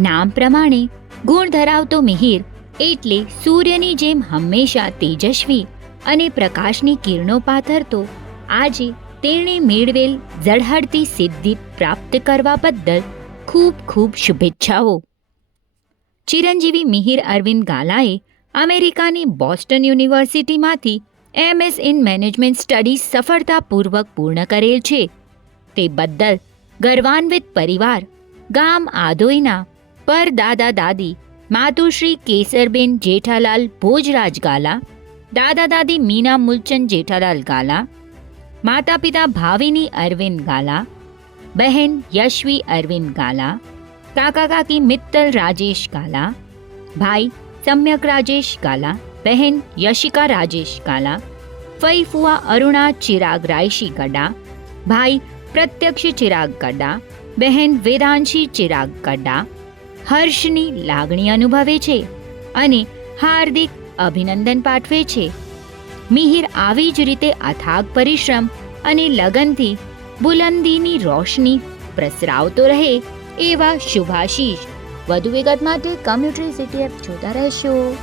નામ પ્રમાણે ગુણ ધરાવતો મિહિર એટલે સૂર્યની જેમ હંમેશા તેજસ્વી અને પ્રકાશની કિરણો પાથરતો આજે તેણે મેળવેલ ઝળહળતી સિદ્ધિ પ્રાપ્ત કરવા બદલ ખૂબ ખૂબ શુભેચ્છાઓ. ચિરંજીવી મિહિર અરવિંદ ગાલાએ અમેરિકાની બોસ્ટન યુનિવર્સિટીમાંથી MS ઇન મેનેજમેન્ટ સ્ટડીઝ સફળતાપૂર્વક પૂર્ણ કરેલ છે. તે બદલ ગર્વાન્વિત પરિવાર ગામ આધોઈના પરદાદા દાદી માતુશ્રી કેસરબેન જેઠાલાલ ભોજરાજ ગાલા, દાદા દાદી મીના મૂલચંદ જેઠાલાલ ગાલા, માતા પિતા ભાવિની અરવિંદ ગાલા, બહેન યશવી અરવિંદ ગાલા, કાકા કાકી મિત્તલ રાજેશ ગાલા, ભાઈ સમ્યક રાજેશ ગાલા, બહેન યશિકા રાજેશ ગાલા, ફઈ ફુઆ અરુણા ચિરાગ રાયશી ગડા, ભાઈ પ્રત્યક્ષ ચિરાગ ગડા, બહેન વેદાંશી ચિરાગ ગડા હર્ષની લાગણી અનુભવે છે અને હાર્દિક અભિનંદન પાઠવે છે. મિહિર આવી જ રીતે અથાગ પરિશ્રમ અને લગનથી બુલંદીની રોશની પ્રસરાવતો રહે એવા શુભાશીષ. વધુ વિગત માટે કમ્યુનિટી સિટી એપ જોતા રહેશો.